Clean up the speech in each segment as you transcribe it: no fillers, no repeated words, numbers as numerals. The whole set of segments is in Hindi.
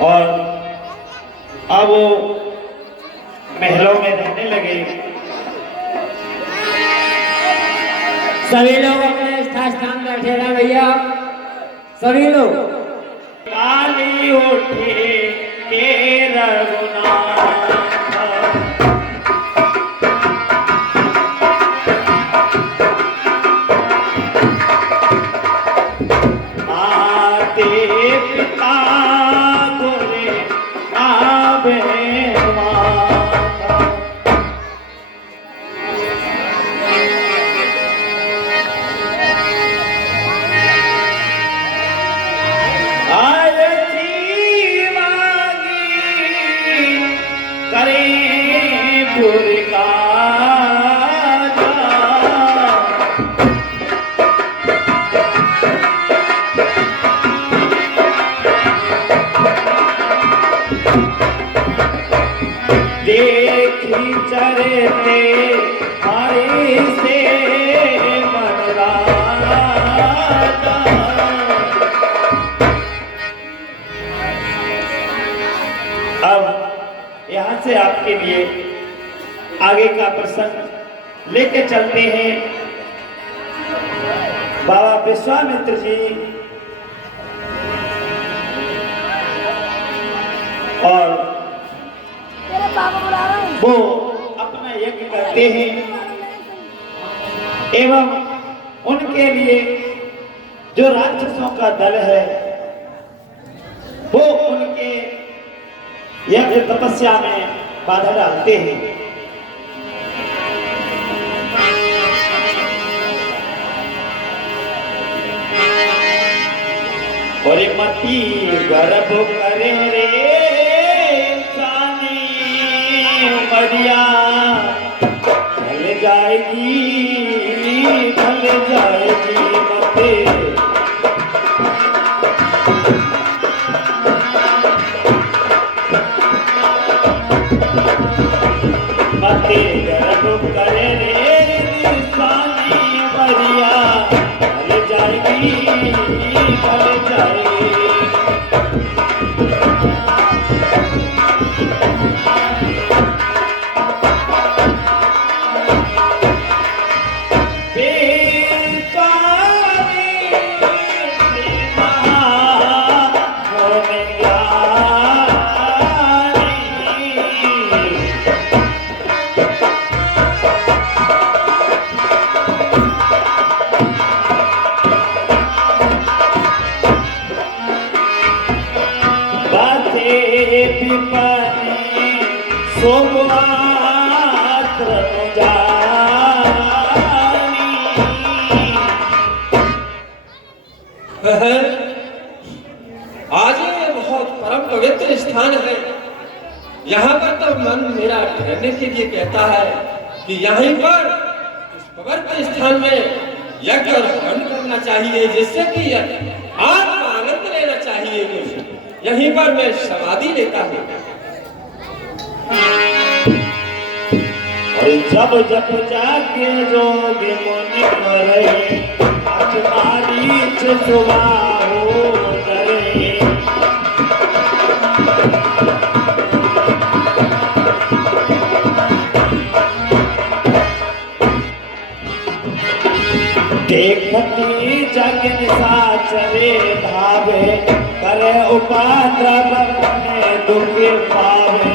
और अब वो महलों में रहने लगे। सभी लोग अपने स्थान बैठे रहे भैया, सभी लोग। काली उठे के रघुनाथ आते पिता गोरे आवे माता। आरती मांगी करे पुरकार। देखी चरते हरि से मन राजा। अब यहाँ से आपके लिए आगे का प्रसंग लेके चलते हैं। बाबा विश्वामित्र जी और वो अपना यज्ञ करते हैं एवं उनके लिए जो राक्षसों का दल है वो उनके यज्ञ तपस्या में बाधा डालते हैं। और एक मती गर्भ करे रे इंसानी मरिया ढल जाएगी मते। मते गर्भ करे रे इंसानी मरिया ढल जाएगी। आज ये बहुत परम पवित्र स्थान है। यहाँ पर तो मन मेरा ठहरने के लिए कहता है कि यहीं पर इस पवित्र स्थान में यज्ञ और हवन करना चाहिए, जिससे कि आत्मा आनंद लेना चाहिए। कुछ यहीं पर मैं समाधि लेता हूँ। और जब जब जाके जोग मुनि करे तुम्हारी सुबह हो करे। देखती जग निशाचरे भावे करे उपद्रव अपने दुख पावे।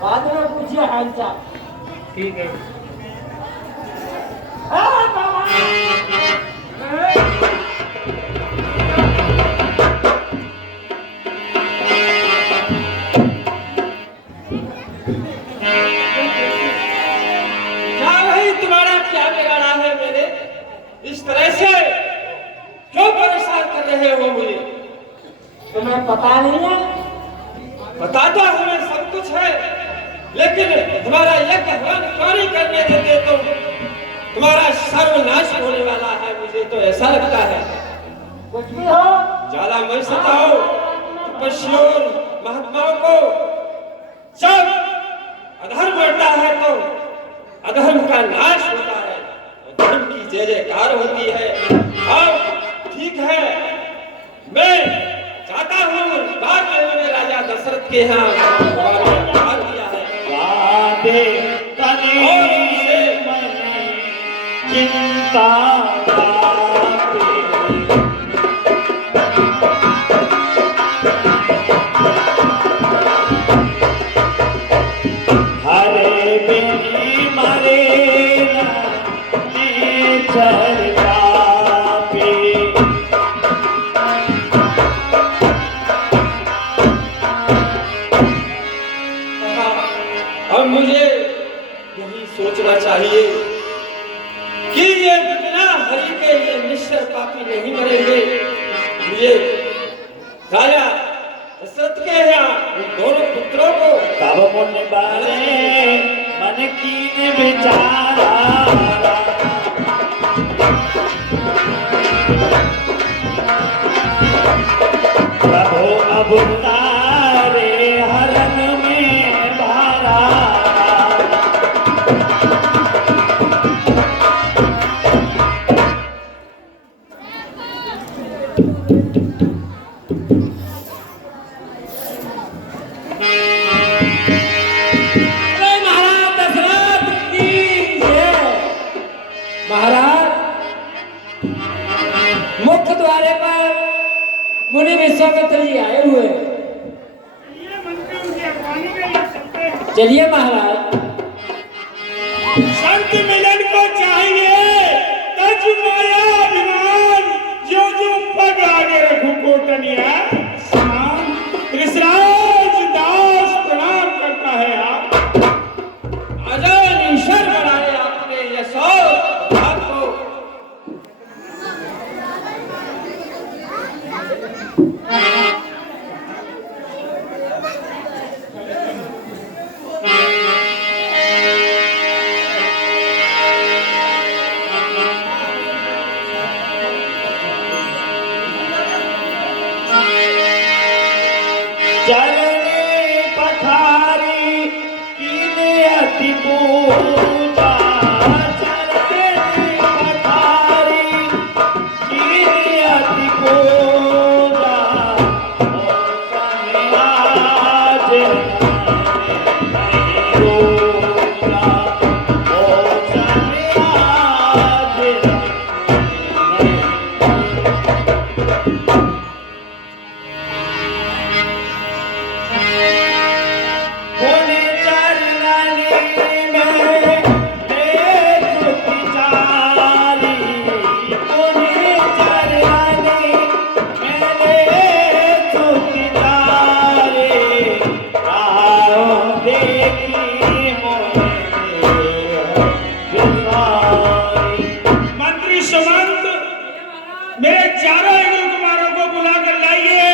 बाद में पूछिए हालचाल। ठीक है। क्या भाई तुम्हारा क्या बिगाड़ा है मेरे? इस तरह से क्यों परेशान कर रहे हो मुझे? तुम्हें पता नहीं है? पता तो हमें सब कुछ है, लेकिन तुम्हारा यज्ञ हवन क्यों नहीं करने देते तुम? तो ऐसा लगता है कुछ भी हो, ज्यादा मत सताओ तपस्वियों महात्माओं को। जब अधर्म बढ़ता है तो अधर्म का नाश होता है और धर्म की जय जयकार होती है। अब ठीक है, मैं जाता हूँ, बाद में मैंने राजा दशरथ के यहाँ भगवान ने उद्धार किया है। वादे तने मने चिंता हरे बिनी मरे ने चरका पे। अब मुझे यही सोचना चाहिए कि ये बिना हरि के ये निश्चर पापी नहीं मरेंगे। मुझे राजा दशरथ के यहाँ उन दोनों पुत्रों को तब मुन बाले मन कीन विचारा प्रभु अब तारे हरन में भारा। अरे महाराज दशरथ की जय। महाराज, मुख्य द्वारे पर मुनि विश्वामित्र जी आए हुए हैं। चलिए महाराज। संत मिलन को चाहिए तज माया अभिमान, जो जो पग आगे रखू कोटनिया समान। ऋषराज दास प्रणाम करता है आप। अजय ईश्वर बनाए आपने यशो आपको। चलने पथारी कीने अति पूजा। चलने पथारी कीने अति पूजा। मौसम आज नहीं रोजा। मौसम आज नहीं। बोले चरनानी में ले चुकी चारी। बोले चरनानी में ले चुकी चारी। आओ देखी मोरे बिसारी। मंत्री सुमंत, मेरे चारों हिंदू कुमारों को बुलाकर लाइए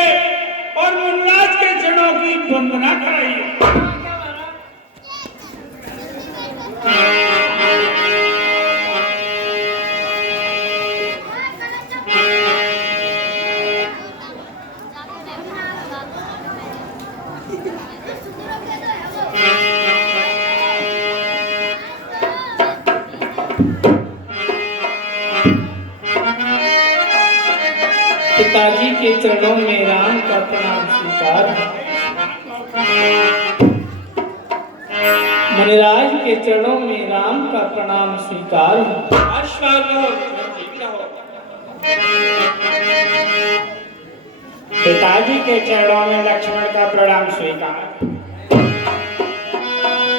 और मुन्नाज के जड़ों की वंदना कराइए। पिताजी के चरणों में राम का प्रणाम स्वीकार। मुनिराज के चरणों में राम का प्रणाम स्वीकार। आशीर्वाद रहो, चिरंजीवी रहो। पिताजी के चरणों में लक्ष्मण का प्रणाम स्वीकार।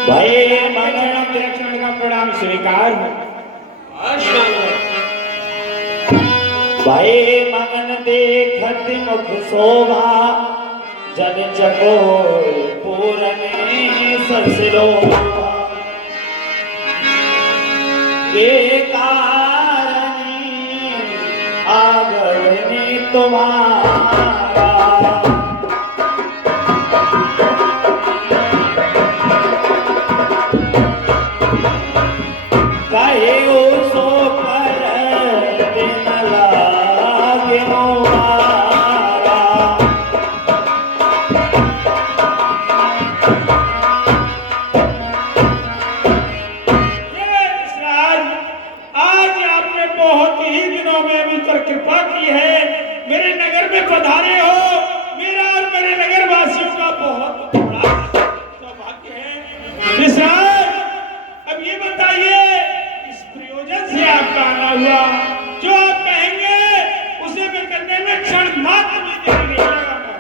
भय चरणों में लक्ष्मण का प्रणाम स्वीकार। आशीर्वाद रहो। भय मगन देखत मुख शोभा। जन चकोर पूरने ससलोभा। के कारणी आगने तुम्हारा। कहे सो पर दिन पधारे हो, मेरा और मेरे नगर वासियों का बहुत बड़ा सौभाग्य है। विश्राज, अब ये बताइए इस प्रयोजन से आपका आना हुआ, जो आप कहेंगे उसे मैं करने में क्षण मात्र भी देरी नहीं लगाऊंगा।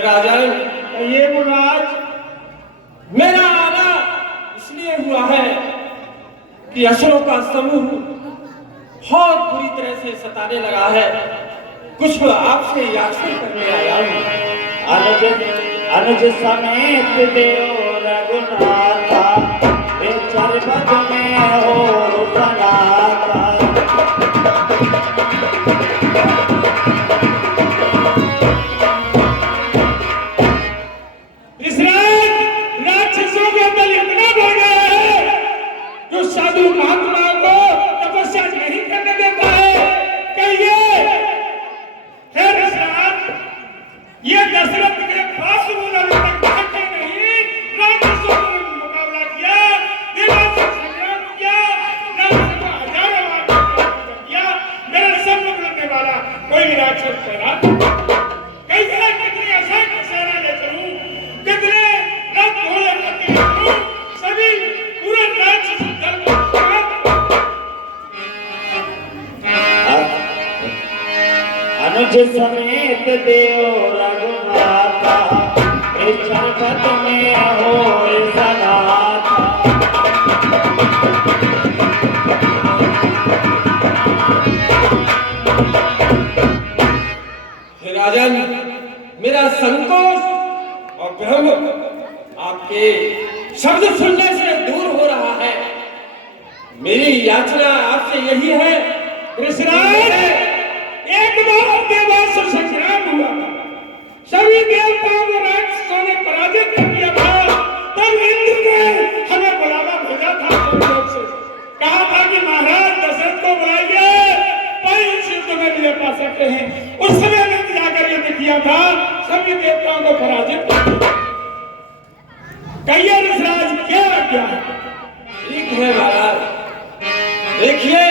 राजन, ये मुराद मेरा आना इसलिए हुआ है कि असुरों का समूह बहुत बुरी तरह से सताने लगा है। कुछ आपसे याचना करने आया हूँ। अनुज समेत देव रघुनाथा, चरपत में हो सनाथा। राक्षसों का बल इतना बढ़ गया है जो साधु महात्माओं को तपस्या नहीं करने देता है। कहिए हे दशरथ, ये दशरथ के पास तक नहीं, राक्षसों का मुकाबला किया, देवासुर से संग्राम किया, राक्षसों का हजारों बार किया, मेरा सब करने वाला कोई राक्षस पैदा कैसे कितनी असंख्य सेना ले चलूं, कितने रथ घोड़े करके चलूं, सभी पूरे राक्षस दल को अनुज समेत देव रघुनाथा, चरपत में हो सनाथा। हे राजन, मेरा संतोष और ब्रह्म आपके शब्द सुनने से दूर हो रहा है। मेरी याचना आपसे यही है। ऋषिराज, एक बार देवासुर संग्राम हुआ, सभी देवताओं को राक्षसों ने पराजित कर दिया था। तब इंद्र ने हमें बुलावा भेजा था स्वर्गलोक से, कहा था कि महाराज दशरथ को बुलाइए, कोई इस युद्ध में विजय पा सकते हैं। उस समय ने जाकर युद्ध किया था, सभी देवताओं को पराजित कर दिया। कहिए ऋषिराज, क्या क्या ठीक है महाराज, देखिए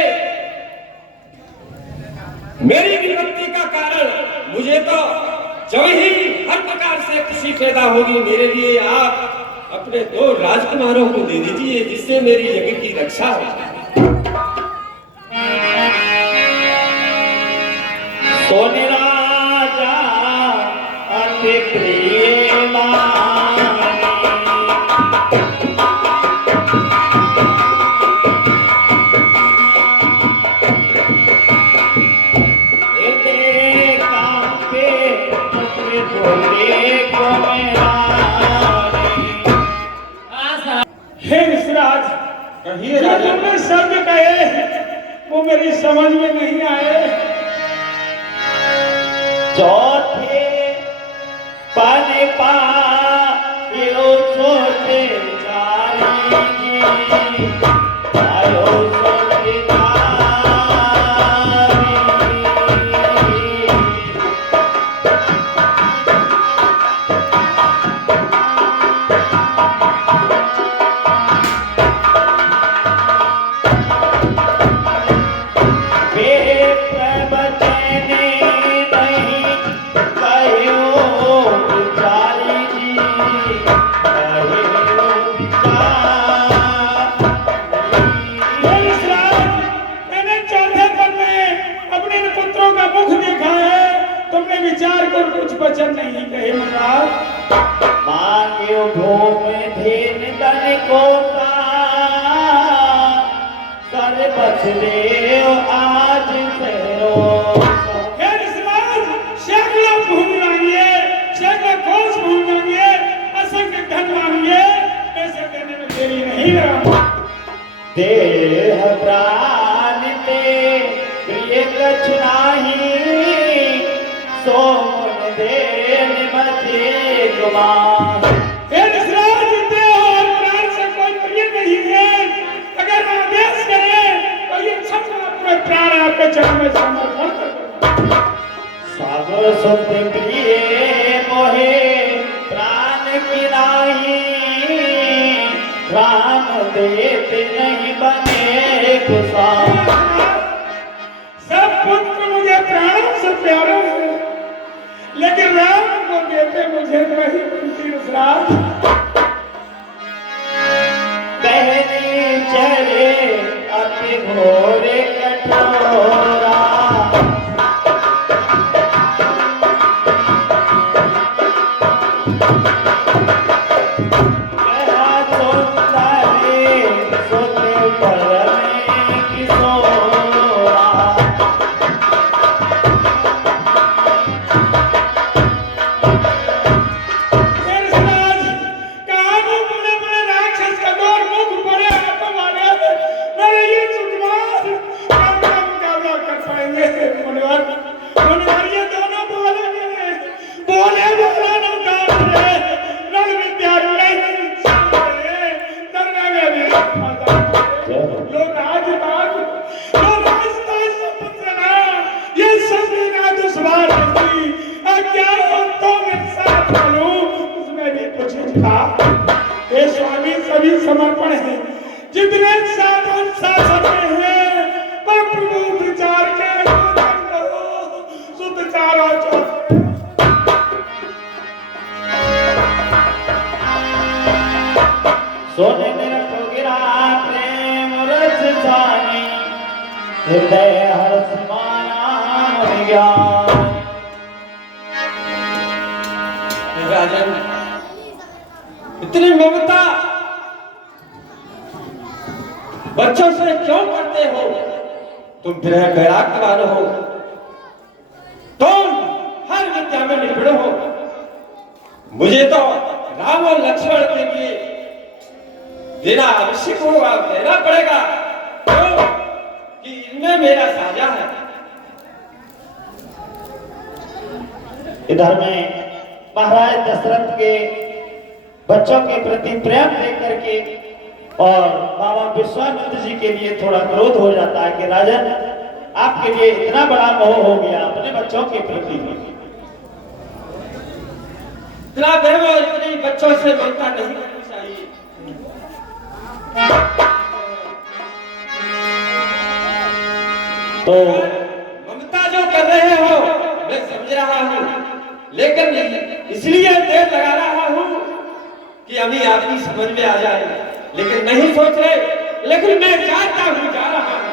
मेरी विपत्ति का कारण मुझे तो जब ही हर प्रकार से खुशी पैदा होगी, मेरे लिए आप अपने 2 राजकुमारों को दे दीजिए, जिससे मेरी यज्ञ की रक्षा हो। सोने राजा अति प्रिय मानी, हे ऋषिराज, कहिए जो राजा। तुमने शब्द कहे वो मेरी समझ में नहीं आए। चौथे पन पायो छोटे जानेगी, आयो छोटे विचार कर कुछ वचन नहीं कहे महाराज। मांग्यो भूम धेन धन को सर बच ले आज तेरो। फिर समाज सैकड़ों भूमि मांगिए, सैकड़ों कोस भूमि मांगिए, असंख्य धन मांगिए, पैसे देने में देरी नहीं लगा। देह प्राण ते कछनाही सो मन दे निमते कुमार। हे दशरथ, देह और प्राण से कोई प्रिय नहीं है। अगर आदेश करें तो ये सब अपने प्राण आपके चरण में समर्पण कर दूंगा। सब सुख प्रिय मोहे प्राण की नाही राम देते नहीं बने कुसार। सब पुत्र मुझे प्राणों से प्यारे हैं, लेकिन राम को देते मुझे नहीं मिलती दशरथ। कहने चले अति घोरे कठोरा स्वामी सभी समर्पण है, जितने साधन शासन में है, पर प्रभु विचार के शुद्ध चारो सोने निरखो गिरा प्रेम रस जानी हृदय हर्ष माना ज्ञान। राजन, इतनी ममता बच्चों से क्यों करते हो? तुम गृह वैराग्यवान हो, तुम हर विद्या में निपुण हो। मुझे तो राम और लक्ष्मण के लिए देना आवश्यक होगा, देना पड़ेगा, क्यों कि इनमें मेरा साझा है। इधर में महाराज दशरथ के बच्चों के प्रति प्रेम देख करके और बाबा विश्वामित्र जी के लिए थोड़ा क्रोध हो जाता है कि राजन, आपके लिए इतना बड़ा मोह हो गया अपने बच्चों के प्रति। इतना प्रेम और इतनी बच्चों से ममता नहीं करनी चाहिए। तो ममता जो कर रहे हो मैं समझ रहा हूँ, लेकिन इसलिए देर लगा रहा हूँ कि अभी आपकी समझ में आ जाए, लेकिन नहीं सोच रहे। लेकिन मैं जानता हूँ, जा रहा हूँ।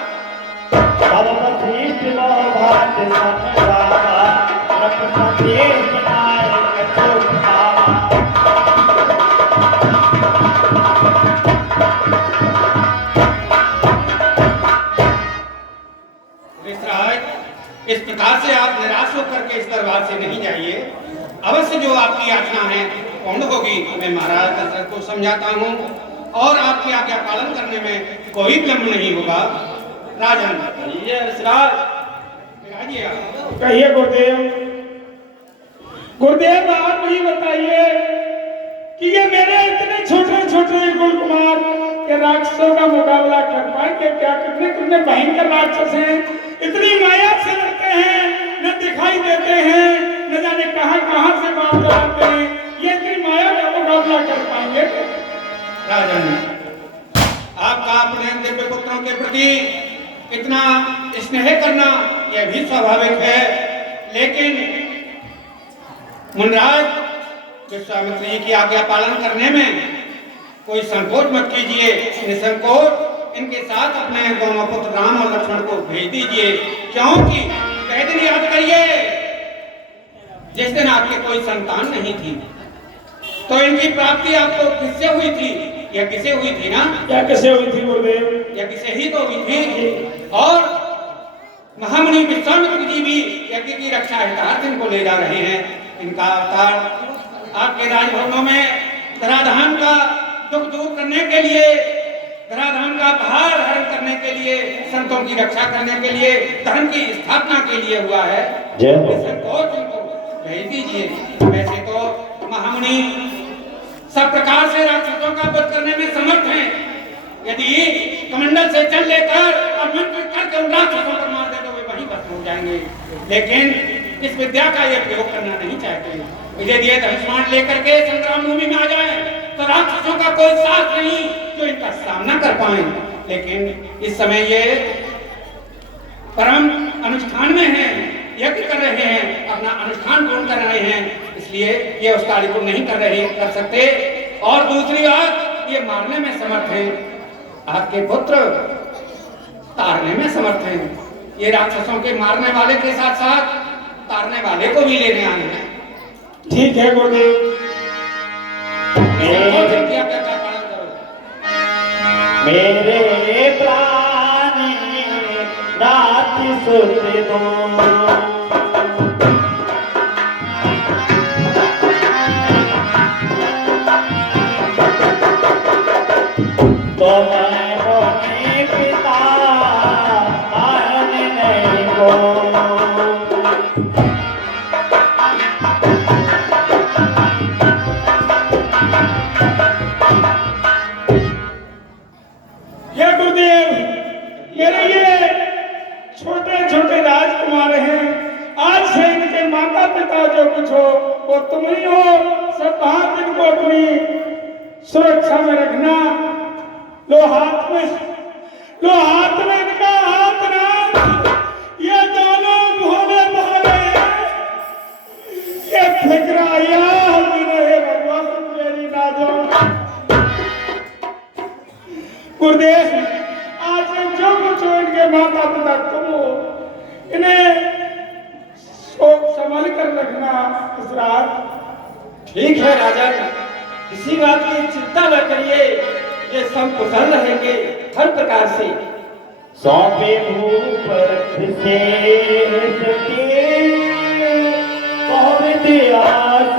इस प्रकार से आप निराश होकर के इस दरबार से नहीं जाइए। अवश्य जो आपकी याचना है पूर्ण होगी। मैं महाराज दशरथ को समझाता हूँ और आपकी आज्ञा पालन करने में कोई विलंब नहीं होगा। राजन, कहिए गुरुदेव। गुरुदेव, आप ही बताइए कि ये मेरे इतने छोटे छोटे कुल कुमार के राक्षसों का मुकाबला कर पाएंगे क्या? कितने कितने भयंकर राक्षस हैं, इतनी माया से लड़ते हैं, न दिखाई देते हैं, न जाने कहां कहां से बात कराते हैं। ये इतनी माया का मुकाबला कर पाएंगे? राजन, आपका अपने दिव्य पुत्रों के प्रति इतना स्नेह करना यह भी स्वाभाविक है, लेकिन मुनराज विश्वामित्र जी की आज्ञा पालन करने में कोई संकोच मत कीजिए। निसंकोच इनके साथ अपने दोनों पुत्र राम और लक्ष्मण को भेज दीजिए, क्योंकि कई दिन याद करिए जिस दिन आपकी कोई संतान नहीं थी तो इनकी प्राप्ति आपको किससे हुई थी? या किसे हुई थी ना? क्या किसे हुई थी गुरुदेव? या किसे ही तो हुई थी। और महामुनि विश्वामित्र जी भी यज्ञ की रक्षा हितार्थ इनको ले जा रहे हैं। इनका अवतार आपके राजभवनों में धराधाम का दुख दूर करने के लिए धराधाम का भार हरण करने के लिए, संतों की रक्षा करने के लिए, धर्म की स्थापना के लिए हुआ है। जय हो। इस संतोष को भेज दीजिए। वैसे तो महामुनि सब प्रकार से राक्षसों का वध करने में समर्थ हैं। यदि कमंडल से जल लेकर और मंत्र करके उन राक्षसों पर मार दे तो वे वहीं भस्म हो जाएंगे, लेकिन इस विद्या का ये प्रयोग करना नहीं चाहते। मुझे दिए धनुष्मान लेकर के संग्राम भूमि में आ जाए तो राक्षसों का कोई साथ नहीं जो इनका सामना कर पाए। लेकिन इस समय ये परम अनुष्ठान में हैं, यज्ञ कर रहे हैं, अपना अनुष्ठान पूर्ण कर रहे हैं, इसलिए ये उस कार्य को नहीं कर सकते। और दूसरी बात, ये मारने में समर्थ हैं, आपके पुत्र तारने में समर्थ हैं। ये राक्षसों के मारने वाले के साथ साथ तारने वाले को भी लेने आए हैं। ठीक है गुरुदेव। मेरे प्राणी रात सोते दो, तो मैं होने पिता आने नहीं को। हे गुरुदेव, मेरे ये छोटे छोटे राजकुमार हैं, आज से इनके माता पिता जो कुछ हो वो तुम ही हो। सब हाथ इनको अपनी सुरक्षा में रखना। लो हाथ में इनका हाथ रख। ये दोनों भोले भाले हैं, ये फिक्रा याद रहे भगवान मेरी नाजों। गुरुदेव, आज जो कुछ हो इनके माता पिता तुम हो, इन्हें संभाल कर रखना इस रात। ठीक है राजा, किसी बात की चिंता न करिए, ये सब कुशल रहेंगे हर प्रकार से। सौंपे भूप से बहुत आस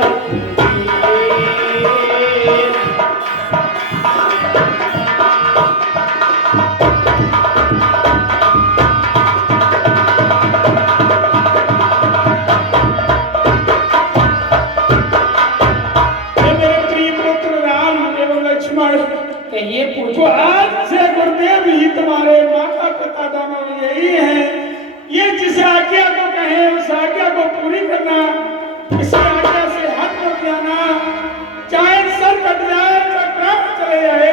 कहिए तो पूछो। आज से गुरुदेव ही तुम्हारे माता पिता दोनों यही हैं। ये जिस आज्ञा को कहे उस आज्ञा को पूरी करना, इस आज्ञा से हट मत जाना, चाहे सर कट जाए चाहे प्राण चले जाए,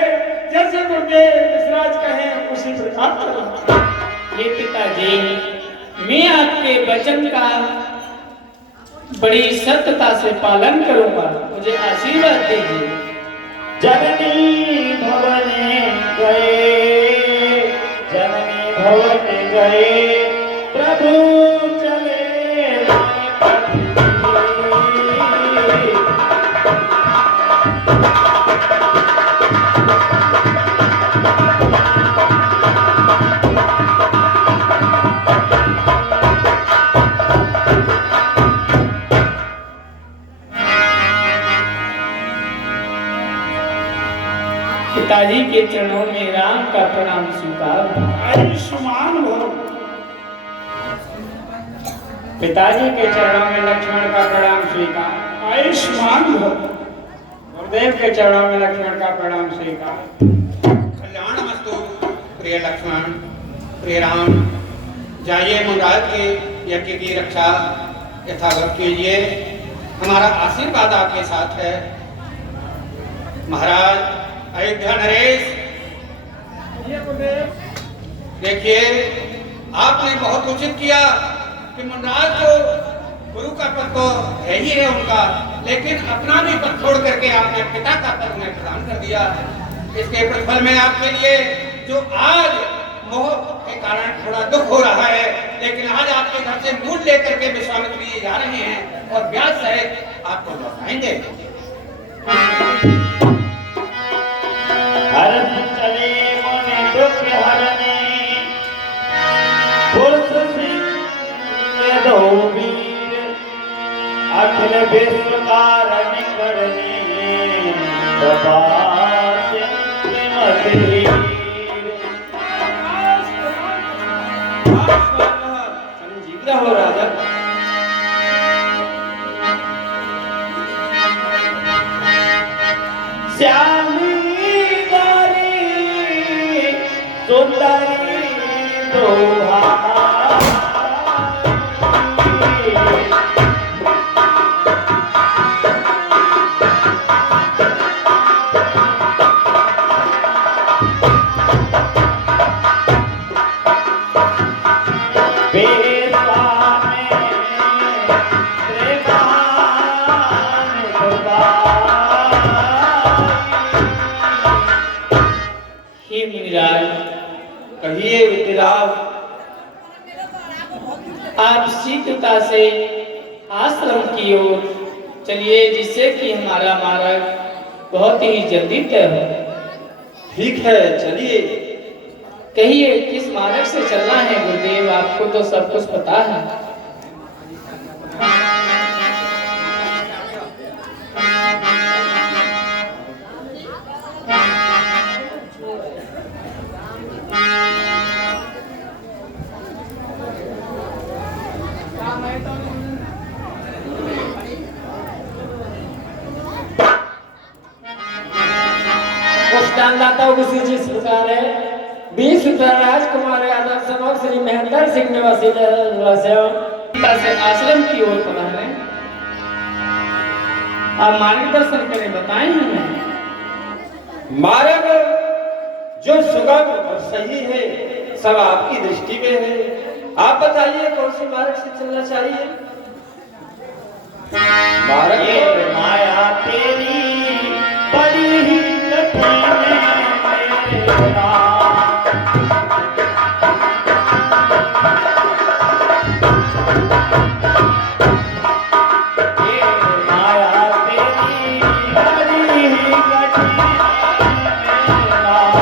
जैसे गुरुदेव विश्राज कहे उसी प्रकार चला। ये पिताजी, मैं आपके वचन का बड़ी सत्यता से पालन करूंगा, मुझे आशीर्वाद दीजिए। जननी भवने गए, जननी भवने गए, प्रभु चले पिताजी के चरणों में राम का प्रणाम स्वीकार। आयुष्मान भव। पिताजी के चरणों में लक्ष्मण का प्रणाम स्वीकार। आयुष्मान भव। गुरुदेव के चरणों में लक्ष्मण का प्रणाम स्वीकार। कल्याणमस्तु प्रिय लक्ष्मण, प्रिय राम। जाइए मुराद के यज्ञ की रक्षा यथावत कीजिए, हमारा आशीर्वाद आपके साथ है। महाराज अयोध्या नरेश, देखिए आपने बहुत उचित किया कि मुनराज को गुरु का पद तो है ही है उनका, लेकिन अपना भी पद छोड़ करके आपने पिता का पद उन्हें प्रदान कर दिया। इसके प्रतिफल में आपके लिए जो आज मोह के कारण थोड़ा दुख हो रहा है, लेकिन आज आपके घर से मूल लेकर के विश्वामित्र जी जा रहे हैं और ब्याज सहित आपको लौटाएंगे। हरन चले मोने दुख हरने, पुरुष सिंह दो वीर, अखिल विश्व कारण करने, प्रभात श्रीमती हे मुनिराज, कहिए विद्यराज। आप शीघ्रता से आश्रम की ओर चलिए, जिससे कि हमारा मार्ग बहुत ही जल्दी तय हो। ठीक है, चलिए। कहिए किस मार्ग से चलना है गुरुदेव? आपको तो सब कुछ पता है। दाता उसी जिस प्रकार है 20 राजकुमार यादव समक्ष श्री महेंद्र सिंह निवासी से आश्रम की ओर पधारे। आप मार्गदर्शन करें, बताएं हमें। मार्ग जो सुगम और सही है सब आपकी दृष्टि में है। आप बताइए कौन से मार्ग से चलना चाहिए? मार्ग ये माया तेरी बड़ी ही कठिन है मेरे राम। ये माया तेरी बड़ी ही कठिन है मेरे राम।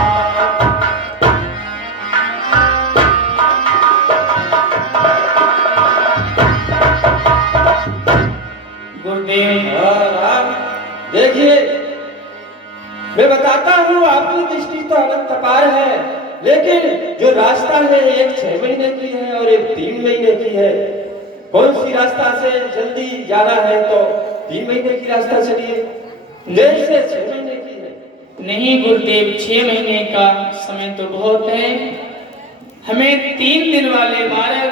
गुरुदेव, देखिए, मैं बताता हूँ आपकी दृष्टि तो अनंत अपार है, लेकिन जो रास्ता है एक 6 महीने की है और एक 3 महीने की है। कौन सी रास्ता से जल्दी जाना है तो 3 महीने की रास्ता चलिए, देर से 6 महीने की है। नहीं गुरुदेव, 6 महीने का समय तो बहुत है। हमें 3 दिन वाले मार्ग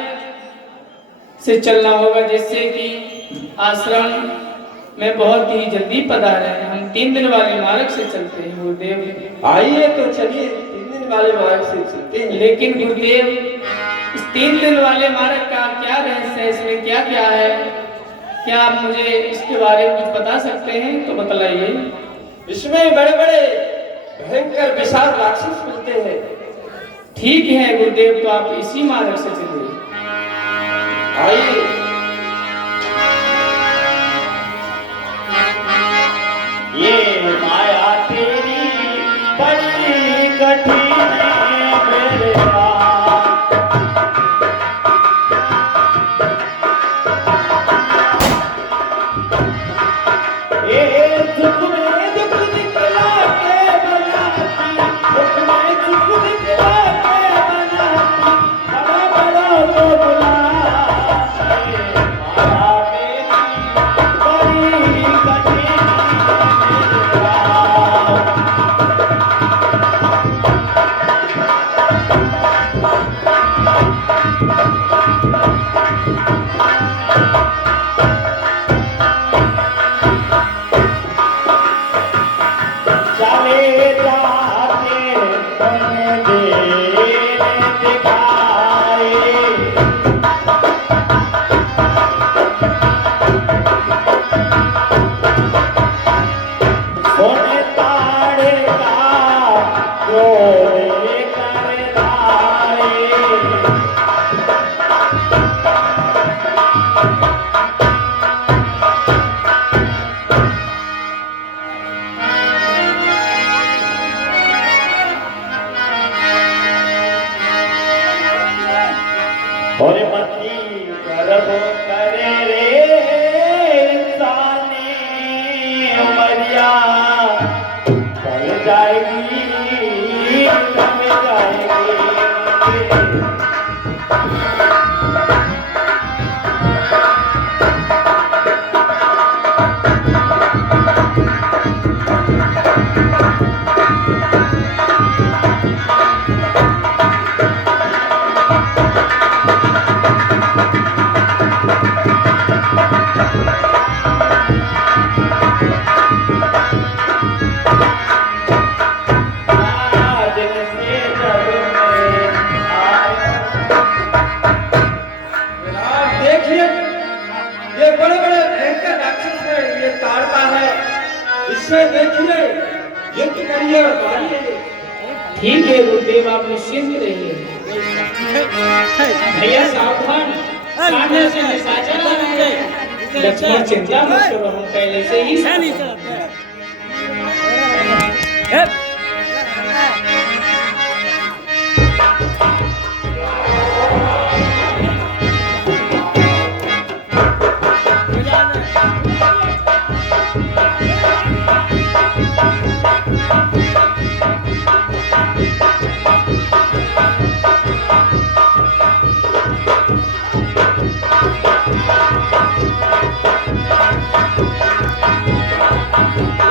से चलना होगा, जिससे कि आश्रम में बहुत ही जल्दी पधारे। हम 3 दिन वाले मार्ग से चलते हैं गुरुदेव। आइए तो चलिए 3 दिन वाले मार्ग से चलते हैं। लेकिन गुरुदेव, इस 3 दिन वाले मार्ग का क्या रहस्य है? इसमें क्या क्या है? क्या आप मुझे इसके बारे में कुछ बता सकते हैं तो बतलाइए। इसमें बड़े बड़े भयंकर विशाल राक्षस मिलते हैं। ठीक है गुरुदेव, तो आप इसी मार्ग से चलिए। आइए। ये माया तेरी बड़ी कठिन है मेरे राम। ये दुख में दुख दिखला के बनाती, दुख में दुख दिखला के बनाती, बड़ा बड़ा तो बुला। माया तेरी बड़ी कठिन चले जाते बन देर दिखाए। सोने ताड़े का जोड़े कर लाए। और मती गर्भ करे रे इंसानी उमरिया, चल जाएगी कम जाएगी। ठीक है गुरुदेव, आप निश्चिंत रहिए। भैया सावधान, सामने से निशाचर आ रहे हैं। लक्ष्मण चिंता मत करो, हम पहले से ही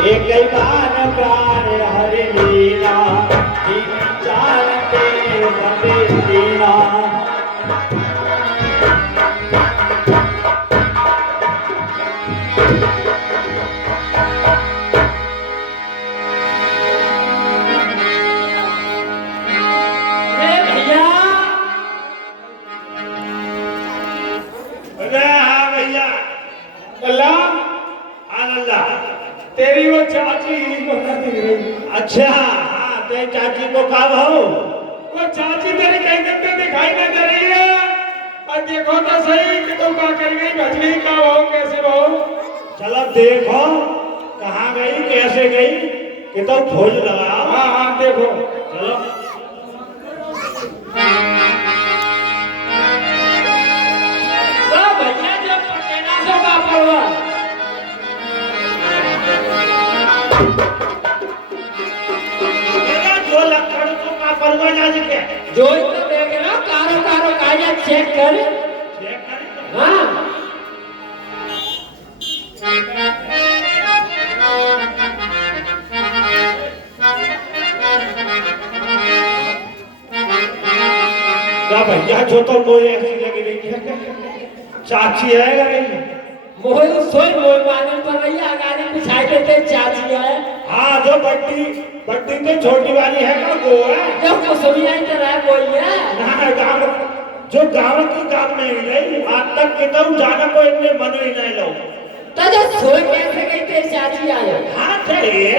एक बार प्राण हरि लीला, दीन जानते बंदे दीना। भैया अरे हाँ भैया, अल्लाह आनंदा। तेरी वो चाची को ना दिख रही। अच्छा हाँ, ते चाची को कब हो? वो चाची तेरी कहीं करते दिखाई नहीं दे रही है। और देखो तो सही कि तुम क्या कर गई, भज गई, क्या हो, कैसे हो? चलो देखो कहाँ गई, कैसे गई, कि तो खोज लगाओ। हाँ हाँ देखो। चलो वो भैया जो पटेला सो का परवा मेरा जो लक्षण तो का परवा जा सके। जो तो देख रहा कारो कारो काया चेक कर। चेक करें तो। हाँ क्या भैया जो तो कोई ऐसी लगी रही है क्या? चाची है या नहीं? मोहन सोई मोहन मानन पर रही आगारी पिछाई देते चाची है। हाँ जो बट्टी बट्टी तो छोटी वाली है ना वो है। जो कुसुमिया ही तरह कोई है। ना गाँव जो गाँव की गाँव में ही गई, आज तक कितने जाना को इतने मन ही नहीं लो। तो जो सोई कैसे गई तेरी चाची आयो। हाँ चलिए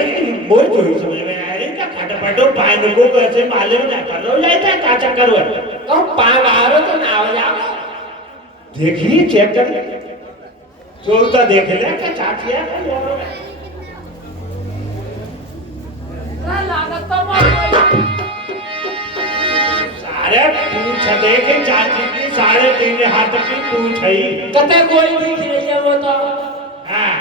वो जो ही समझ में आ रही था, खटपटो पाइन को कैसे मालूम ना कर लो जाता है का चक्कर हुआ। कौन पाँव आरो तो ना हो जाओ। देखिए चेक कर चोलता देख ले क्या चाची है कोई और है। लागत तो मत सारे पूछ देखे चाची की 3.5 हाथ की पूछ है। कते कोई दिख रही है वो तो। हाँ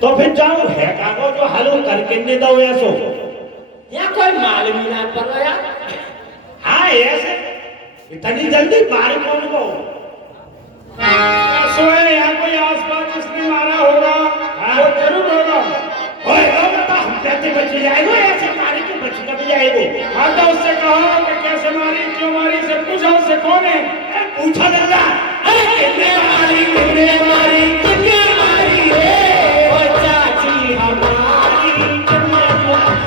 तो फिर जाओ है कागो जो हलो करके नहीं दो ऐसो। यहाँ कोई मालूम ही ना पड़ रहा। हाँ ऐसे इतनी जल्दी मार कौन को? सोए यहाँ कोई आसपास जिसने मारा होगा, वो जरूर होगा। ओए ओ बेटा हम कहते बच जाएगो, ऐसे मारे के बच कब जाएगो? हाँ तो उससे कहो कि कैसे मारी, क्यों मारी, से पूछा उससे कौन है। पूछा लगा कितने मारी, कितने मारी, कितने मारी रे ओ चाची हमारी, कितने मारी।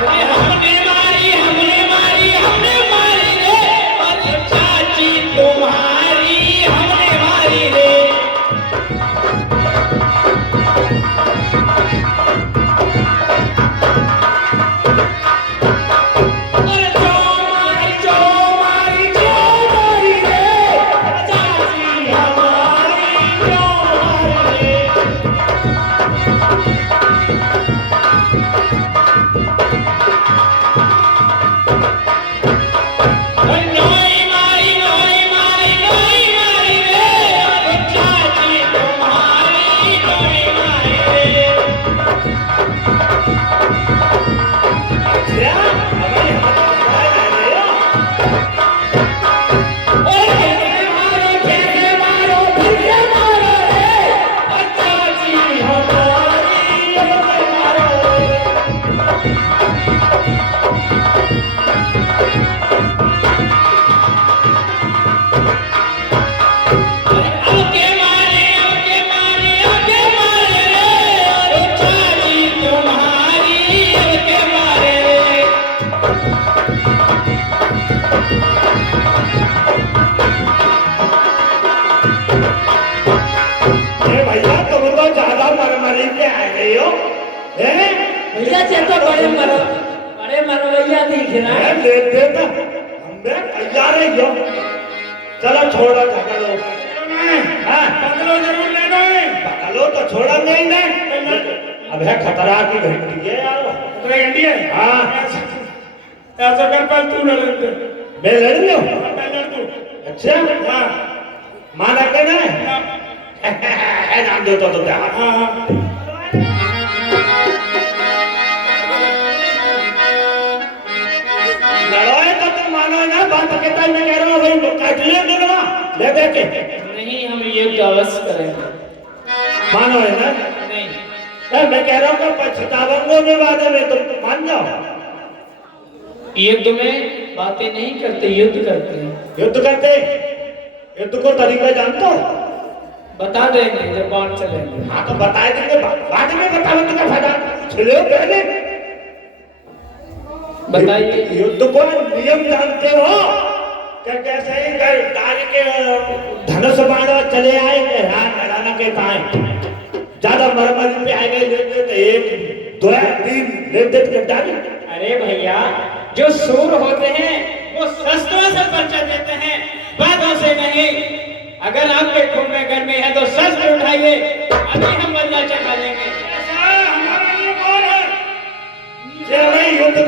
अरे हमने मारी, हमने मारी, हमने मारी रे ओ चाची तुम्हारी, हमने मारी रे। चाचा तो बड़े मरवैया दिख रहा है। ले देता हमने तैयार है यो। चलो छोड़ो झगड़ो। हाँ बदलो जरूर लेना है। बदलो तो छोड़ेंगे ही नहीं। अब है खतरा की घंटी है यार। खतरा घंटी है। हाँ ऐसा कर पहले तू लड़ ले। मैं लड़ लो। पहले लड़ तू। अच्छा हाँ माना के ना नाम दो तो क्या हाँ हाँ लड़ोए तो तुम मानो ना बात कहता है। मैं कह रहा हूँ भाई काट लिया निकला ले दे के नहीं, हम युद्ध अवश्य करेंगे। मानो है ना। नहीं, मैं कह रहा हूँ कि पछतावों के बाद में तुम मान जाओ। युद्ध में बातें नहीं करते, युद्ध करते हैं। युद्ध करते युद्ध को तरीका जानते हो। बता देंगे जब बाढ़ चलेंगे। हाँ तो बता देंगे बाद में बताओ तो क्या फायदा। चलो पहले बताइए। युद्ध को नियम जानते हो क्या? कैसे गाड़ी के धनुष बाण चले आए लड़ाना के टाइम ज्यादा मरमरी पे आएंगे लेते तो एक दो तीन ले देते डाली। अरे भैया जो सूर होते हैं वो शस्त्रों से परिचय देते हैं, बातों से नहीं। अगर आपके खून में गर्मी है तो शस्त्र उठाइए, अभी हम बदला चढ़ा लेंगे। ऐसा हमारा ये कौन है? जय भाई युद्ध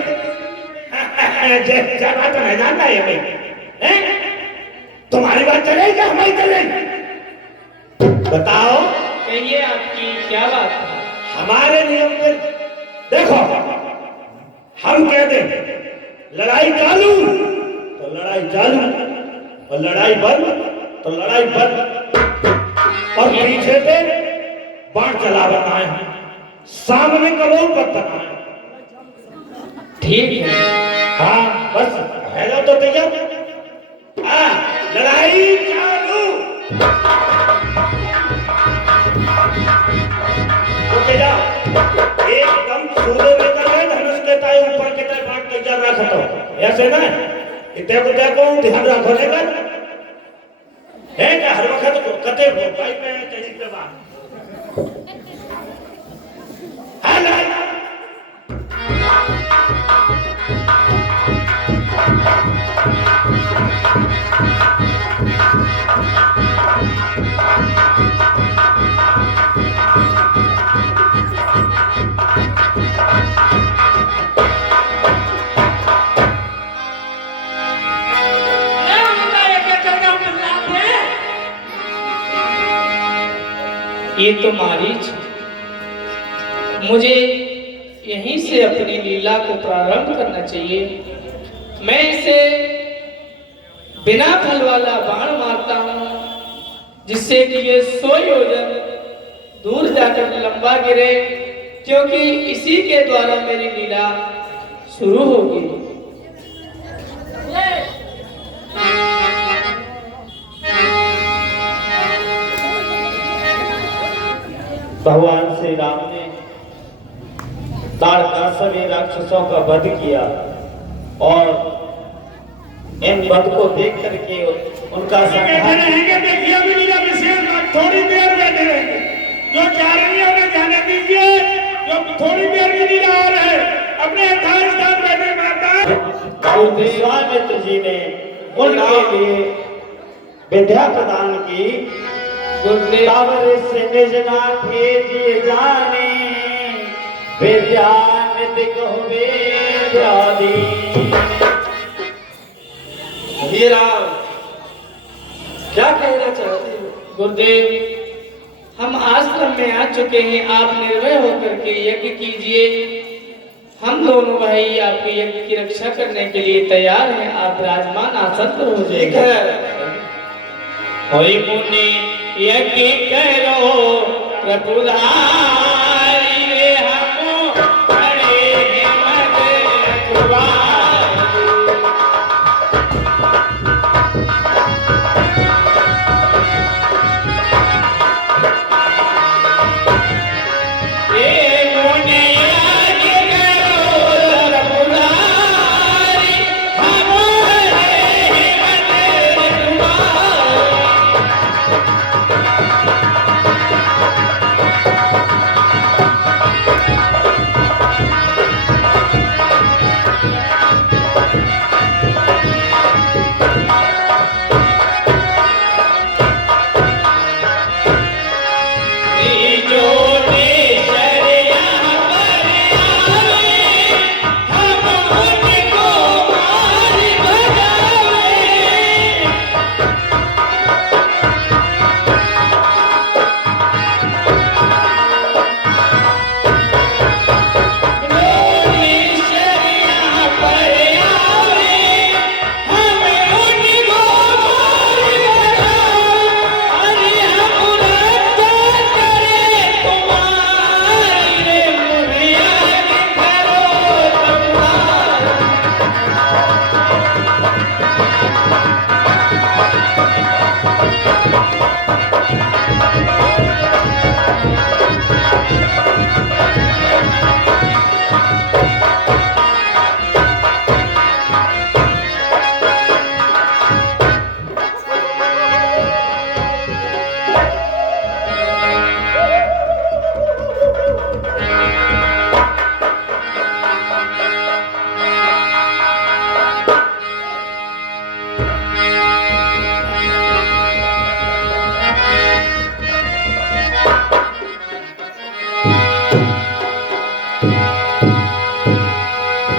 जय बात नहीं जानता है भाई। तुम्हारी बात चलेगी क्या हमारी चलेगी? बताओ कहिए आपकी क्या बात है? हमारे नियम के देखो हम कहते लड़ाई चालू तो लड़ाई चालू और लड़ाई बंद तो लड़ाई बंद। और पीछे से बाण चला बनाए सामने कबूल पर बनाए। ठीक है। हाँ बस है ना तो तैयार। हाँ लड़ाई चालू तो तैयार। एकदम सूर्य लेकर आए धनुष के ताए ऊपर के ताए बाण तैयार रख दो। ऐसे ना इतने को ध्यान रखो लेकर है क्या हर वक्त कते भाई पे चली पे बात। हाँ लड़ाई ये तो मारीच, मुझे यहीं से अपनी लीला को प्रारंभ करना चाहिए। मैं इसे बिना फल वाला बाण मारता हूँ जिससे कि ये 100 योजन दूर जाकर लंबा गिरे, क्योंकि इसी के द्वारा मेरी लीला शुरू होगी। भगवान श्री राम ने ताड़का सभी राक्षसों का वध किया और इन वध को देख करके उनका बैठे रहेंगे देखिए भी नहीं विशेष बात, थोड़ी देर बैठे रहेंगे। जो जा रही है उन्हें जाने दीजिए, जो थोड़ी देर भी नहीं आ रहे अपने स्थान बैठे माता। विश्वामित्र जी ने उनके लिए विद्या प्रदान की। गुरुदेव से निज नाथे जी जाने विद्या निधि कहो वेद्यादि। हीरा क्या कहना चाहते हो? गुरुदेव, हम आश्रम में आ चुके हैं, आप निर्भय होकर के यज्ञ कीजिए। हम दोनों भाई आपके यज्ञ की रक्षा करने के लिए तैयार हैं। आप विराजमान आसन पर हो ठीक जाइए। है। होई मुनि यज्ञ करो प्रभुधारी रे हम खड़े हैं मत रखवारे। हे मुनि यज्ञ करो प्रभुधारी हम खड़े हैं मत रखवारे।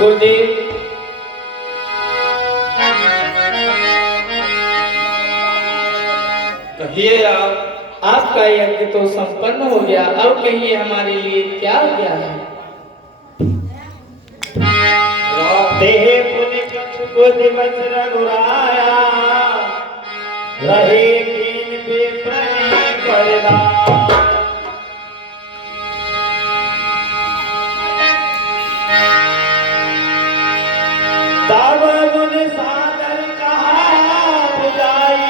गुरुदेव, कहिए आप। आपका यज्ञ तो संपन्न हो गया, अब कहिए हमारे लिए क्या हो गया है? देह पुनि कछु दिवस रघुराया, रहे कीन विप्रने परदान। तब मुनि सादर कहा बुझाई,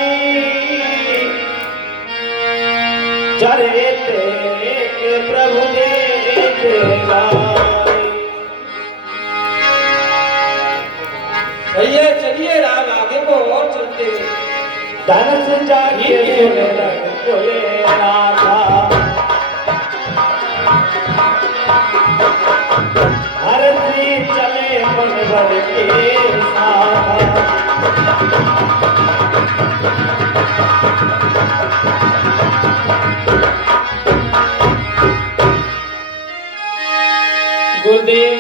चरित एक प्रभु देख जाई। भैया चलिए राम, आगे को और चलते हैं। धनुष जाके सुन रघुकुले नाथा, हरसी चले मन भर के साथ। गुरुदेव,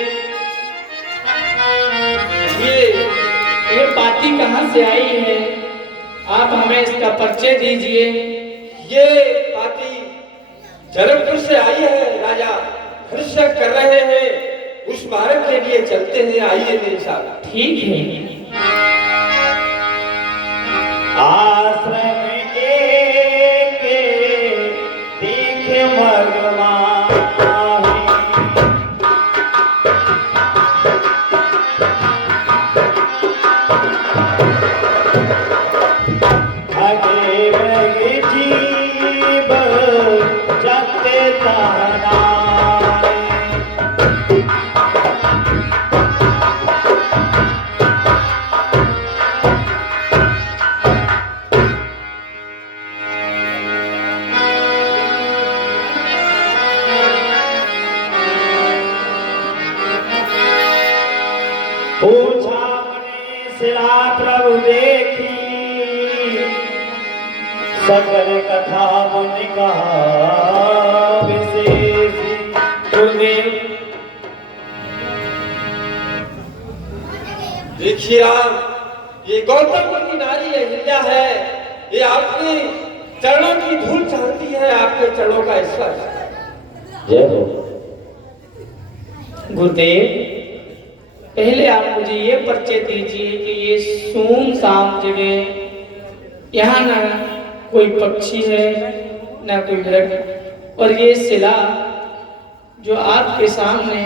ये पाती कहाँ से आई है? आप हमें इसका परिचय दीजिए। ये पाती जनकपुर से आई है। राजा हर्षक कर रहे हैं, उस मार्ग के लिए चलते हैं। आइए मेरे साथ। ठीक है। आश्रम एक दिखे मगमाही, आगे बगे जीव जगते तहनाए। पूछा मने सिला प्रभु देखी, सकल कथा मुनि कहा विशेषी। गुरुदेव, देखिए राम, ये गौतम की नारी अहिल्या है। ये आपके चरणों की धूल चाहती है, आपके चरणों का स्पर्श। जय हो। गुरुदेव, पहले आप मुझे ये परिचय दीजिए कि ये सुनसान जगह, यहाँ ना कोई पक्षी है ना कोई वृक्ष, और ये शिला जो आपके सामने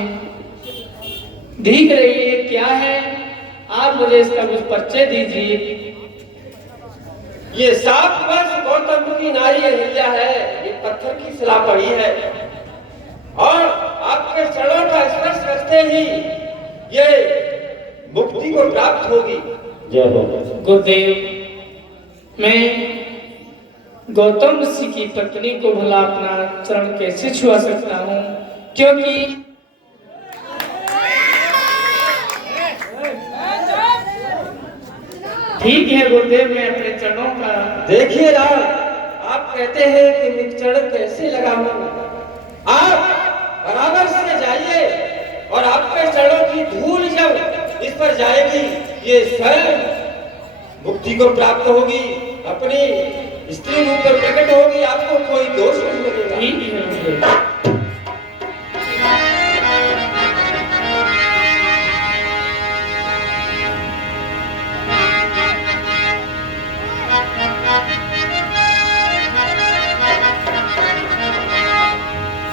दिख रही है क्या है? आप मुझे इसका कुछ परिचय दीजिए। ये 7 वर्ष गौतम की नारी अहिल्या है। ये पत्थर की शिला पड़ी है और आपके चरणों का स्पर्श करते ही ये मुक्ति को प्राप्त होगी। जय हो। गुरुदेव, मैं गौतम ऋषि की पत्नी को भला अपना चरण कैसे छुआ सकता हूँ? क्योंकि ठीक है गुरुदेव, मैं अपने चरणों का। देखिए राम, आप कहते हैं कि मैं चरण कैसे लगाऊं? आप बराबर से जाइए और आपके चरणों की धूल जब इस पर जाएगी, ये स्वयं मुक्ति को प्राप्त होगी, अपनी स्त्री रूप में प्रकट होगी, आपको कोई दोष नहीं लगेगा। ठीक है गुरुदेव।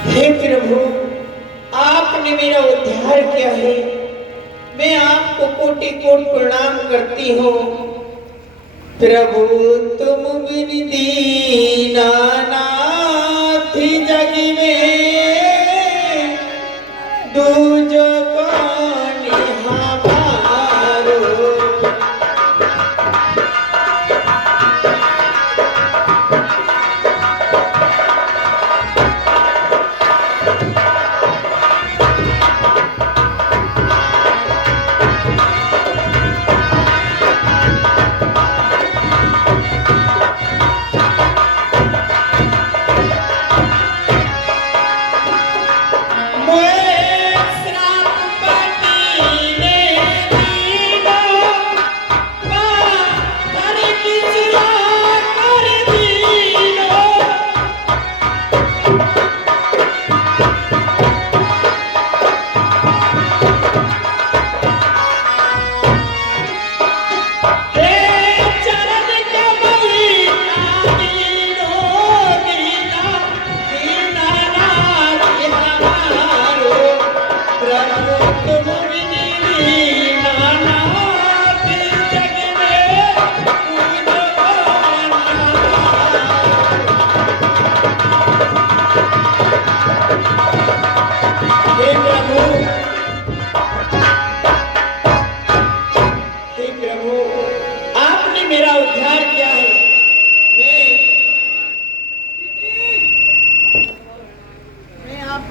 हे प्रभु, आपने मेरा उद्धार किया है। मैं आपको कोटि कोटि प्रणाम करती हूँ। प्रभु तुम बिन दीना नाथ जग में, दूजो कौन हमारो।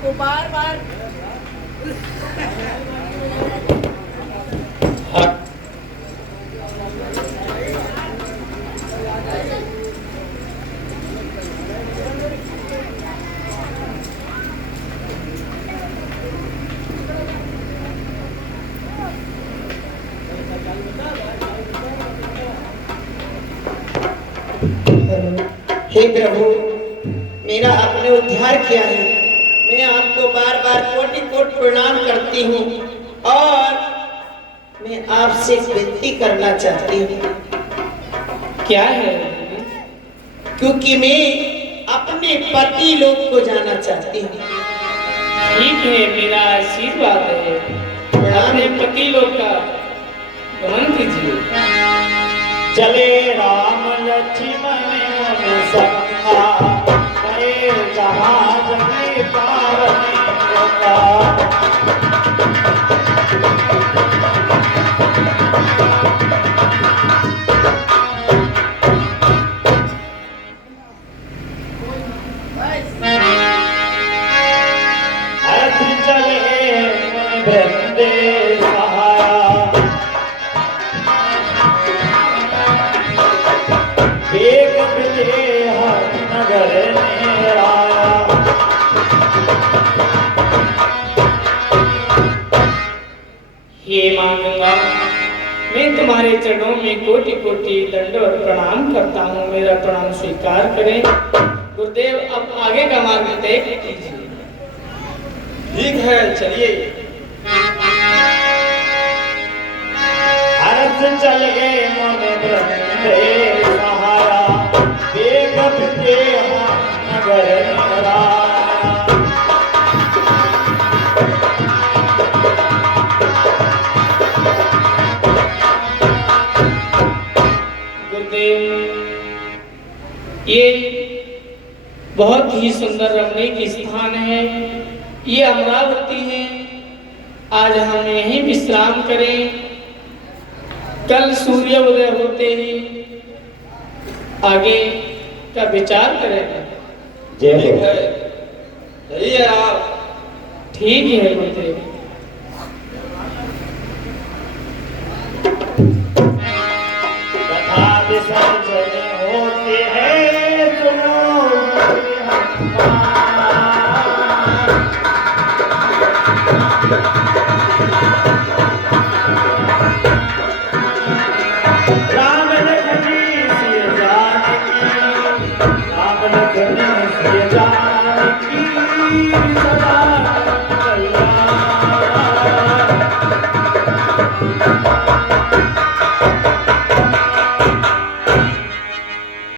आपको बार बार हे प्रभु, मेरा आपने उद्धार किया है। मैं आपको बार बार कोटि कोट प्रणाम करती हूँ और मैं आपसे एक विनती करना चाहती हूँ। क्या है? क्योंकि मैं अपने पति लोग को जाना चाहती हूँ। ठीक है, मेरा आशीर्वाद है। अपने पति लोग का गमन कीजिए। चले राम लक्ष्मण मन संगा, गए जहाज में पार नहीं होगा। अर्थ चले मन वृंदे सहारा, वेग मिले हर नगर नेराया। हे मां गंगा, मैं तुम्हारे चरणों में कोटि कोटि दंडवत प्रणाम करता हूँ। मेरा प्रणाम स्वीकार करें। गुरुदेव, अब आगे का मार्ग तय कीजिए। ठीक है, चलिए। अर्थ चले मन वृंदे सहारा, वेग मिले हर नगर नेराया। गुरुदेव, ये बहुत ही सुंदर रमणीक स्थान है। ये अमरावती है। आज हम यहीं विश्राम करें। कल सूर्य उदय होते ही आगे का विचार करेंगे। जय ठीक हो। है, चलिए आप। ठीक है गुरुदेव। कथा विसर्जन होते हैं सुनो राम लखनी सिय जानकी, राम लखनी सिय जानकी।